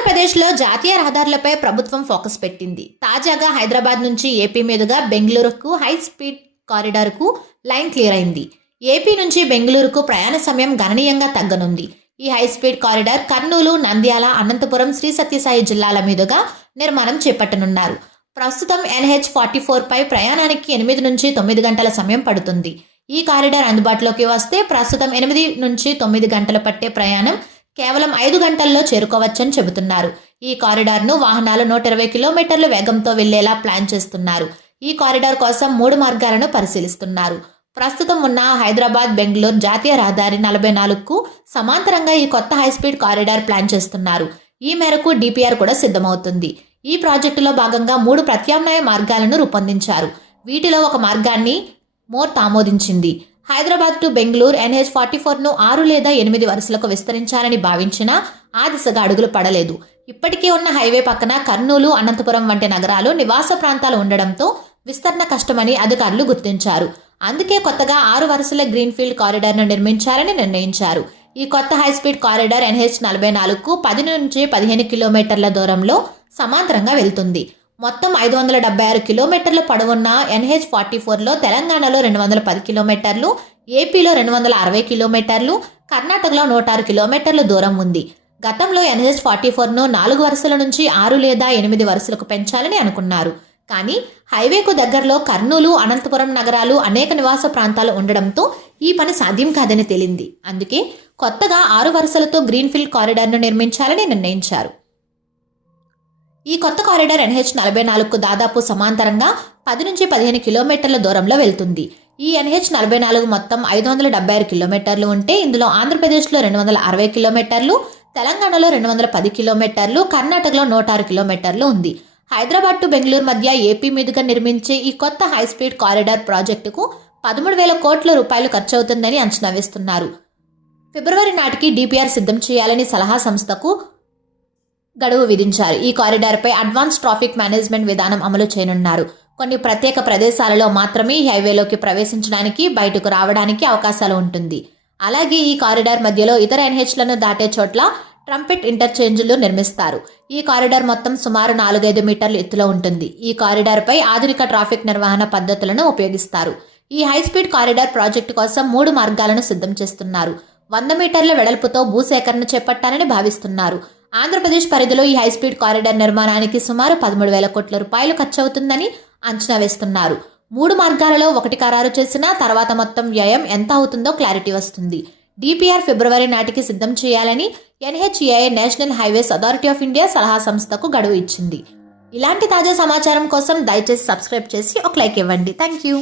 ఆంధ్రప్రదేశ్లో జాతీయ రహదారులపై ప్రభుత్వం ఫోకస్ పెట్టింది. తాజాగా హైదరాబాద్ నుంచి ఏపీ మీదుగా బెంగళూరుకు హై స్పీడ్ కారిడార్కు లైన్ క్లియర్ అయింది. ఏపీ నుంచి బెంగళూరుకు ప్రయాణ సమయం గణనీయంగా తగ్గనుంది. ఈ high speed corridor Kurnool Nandyal Anantapur Sri Sathya Sai మీదుగా నిర్మాణం చేపట్టనున్నారు. ప్రస్తుతం ఎన్హెచ్ ఫార్టీ ఫోర్ పై ప్రయాణానికి ఎనిమిది నుంచి తొమ్మిది గంటల సమయం పడుతుంది. ఈ కారిడార్ అందుబాటులోకి వస్తే ప్రస్తుతం ఎనిమిది నుంచి తొమ్మిది గంటలు పట్టే ప్రయాణం కేవలం ఐదు గంటల్లో చేరుకోవచ్చని చెబుతున్నారు. ఈ కారిడార్ను వాహనాలు నూట ఇరవై కిలోమీటర్ల వేగంతో వెళ్ళేలా ప్లాన్ చేస్తున్నారు. ఈ కారిడార్ కోసం మూడు మార్గాలను పరిశీలిస్తున్నారు. ప్రస్తుతం ఉన్న హైదరాబాద్ బెంగళూరు జాతీయ రహదారి నలభై నాలుగుకు సమాంతరంగా ఈ కొత్త హైస్పీడ్ కారిడార్ ప్లాన్ చేస్తున్నారు. ఈ మేరకు డిపిఆర్ కూడా సిద్ధమవుతుంది. ఈ ప్రాజెక్టులో భాగంగా మూడు ప్రత్యామ్నాయ మార్గాలను రూపొందించారు. వీటిలో ఒక మార్గాన్ని మోర్ ఆమోదించింది Hyderabad to Bengaluru N H forty ఫోర్ను ఆరు లేదా ఎనిమిది వరుసలకు విస్తరించాలని భావించినా ఆ దిశగా అడుగులు పడలేదు. ఇప్పటికే ఉన్న హైవే పక్కన కర్నూలు అనంతపురం వంటి నగరాలు నివాస ప్రాంతాలు ఉండడంతో విస్తరణ కష్టమని అధికారులు గుర్తించారు. అందుకే కొత్తగా ఆరు వరుసల గ్రీన్ఫీల్డ్ కారిడార్ను నిర్మించాలని నిర్ణయించారు. ఈ కొత్త హైస్పీడ్ కారిడార్ ఎన్హెచ్ నలభై నాలుగుకు పది నుంచి పదిహేను కిలోమీటర్ల దూరంలో సమాంతరంగా వెళ్తుంది. మొత్తం ఐదు వందల డెబ్బై ఆరు కిలోమీటర్ల పొడవున్న ఎన్హెచ్ ఫార్టీ ఫోర్లో తెలంగాణలో రెండు వందల పది కిలోమీటర్లు ఏపీలో రెండు వందల అరవై కిలోమీటర్లు కర్ణాటకలో నూట ఆరు కిలోమీటర్ల దూరం ఉంది. గతంలో ఎన్హెచ్ ఫార్టీ ఫోర్ను నాలుగు వరుసల నుంచి ఆరు లేదా ఎనిమిది వరుసలకు పెంచాలని అనుకున్నారు. కానీ హైవేకు దగ్గరలో కర్నూలు అనంతపురం నగరాలు అనేక నివాస ప్రాంతాలు ఉండడంతో ఈ పని సాధ్యం కాదని తేలింది. అందుకే కొత్తగా ఆరు వరుసలతో గ్రీన్ఫీల్డ్ కారిడార్ను నిర్మించాలని నిర్ణయించారు. ఈ కొత్త కారిడార్ ఎన్హెచ్ నలభై నాలుగుకు దాదాపు సమాంతరంగా పది నుంచి పదిహేను కిలోమీటర్ల దూరంలో వెళ్తుంది. ఈ ఎన్హెచ్ నలభై నాలుగు మొత్తం ఐదు వందల డెబ్బై ఆరు కిలోమీటర్లు ఉంటే ఇందులో ఆంధ్రప్రదేశ్లో రెండు వందల అరవై కిలోమీటర్లు తెలంగాణలో రెండు వందల పది కిలోమీటర్లు కర్ణాటకలో నూట ఆరు కిలోమీటర్లు ఉంది. హైదరాబాద్ టు బెంగళూరు మధ్య ఏపీ మీదుగా నిర్మించే ఈ కొత్త హైస్పీడ్ కారిడార్ ప్రాజెక్టుకు పదమూడు వేల కోట్ల రూపాయలు ఖర్చవుతుందని అంచనా వేస్తున్నారు. ఫిబ్రవరి నాటికి డిపిఆర్ సిద్ధం చేయాలని సలహా సంస్థకు గడువు విధించారు. ఈ కారిడార్పై అడ్వాన్స్ ట్రాఫిక్ మేనేజ్మెంట్ విధానం అమలు చేయనున్నారు. కొన్ని ప్రత్యేక ప్రదేశాలలో మాత్రమే ఈ హైవేలోకి ప్రవేశించడానికి బయటకు రావడానికి అవకాశాలు ఉంటుంది. అలాగే ఈ కారిడార్ మధ్యలో ఇతర ఎన్హెచ్లను దాటే చోట్ల ట్రంపెట్ ఇంటర్చేంజ్లు నిర్మిస్తారు. ఈ కారిడార్ మొత్తం సుమారు నాలుగైదు మీటర్ల ఎత్తులో ఉంటుంది. ఈ కారిడార్పై ఆధునిక ట్రాఫిక్ నిర్వహణ పద్ధతులను ఉపయోగిస్తారు. ఈ హైస్పీడ్ కారిడార్ ప్రాజెక్టు కోసం మూడు మార్గాలను సిద్ధం చేస్తున్నారు. వంద మీటర్ల వెడల్పుతో భూసేకరణ చేపట్టాలని భావిస్తున్నారు. ఆంధ్రప్రదేశ్ పరిధిలో ఈ హైస్పీడ్ కారిడార్ నిర్మాణానికి సుమారు పదమూడు వేల కోట్ల రూపాయలు ఖర్చవుతుందని అంచనా వేస్తున్నారు. మూడు మార్గాలలో ఒకటి ఖరారు చేసినా తర్వాత మొత్తం వ్యయం ఎంత అవుతుందో క్లారిటీ వస్తుంది. డిపిఆర్ ఫిబ్రవరి నాటికి సిద్ధం చేయాలని NHAI national highways authority of India సలహా సంస్థకు గడువు ఇచ్చింది. ఇలాంటి తాజా సమాచారం కోసం దయచేసి సబ్స్క్రైబ్ చేసి ఒక లైక్ ఇవ్వండి. Thank you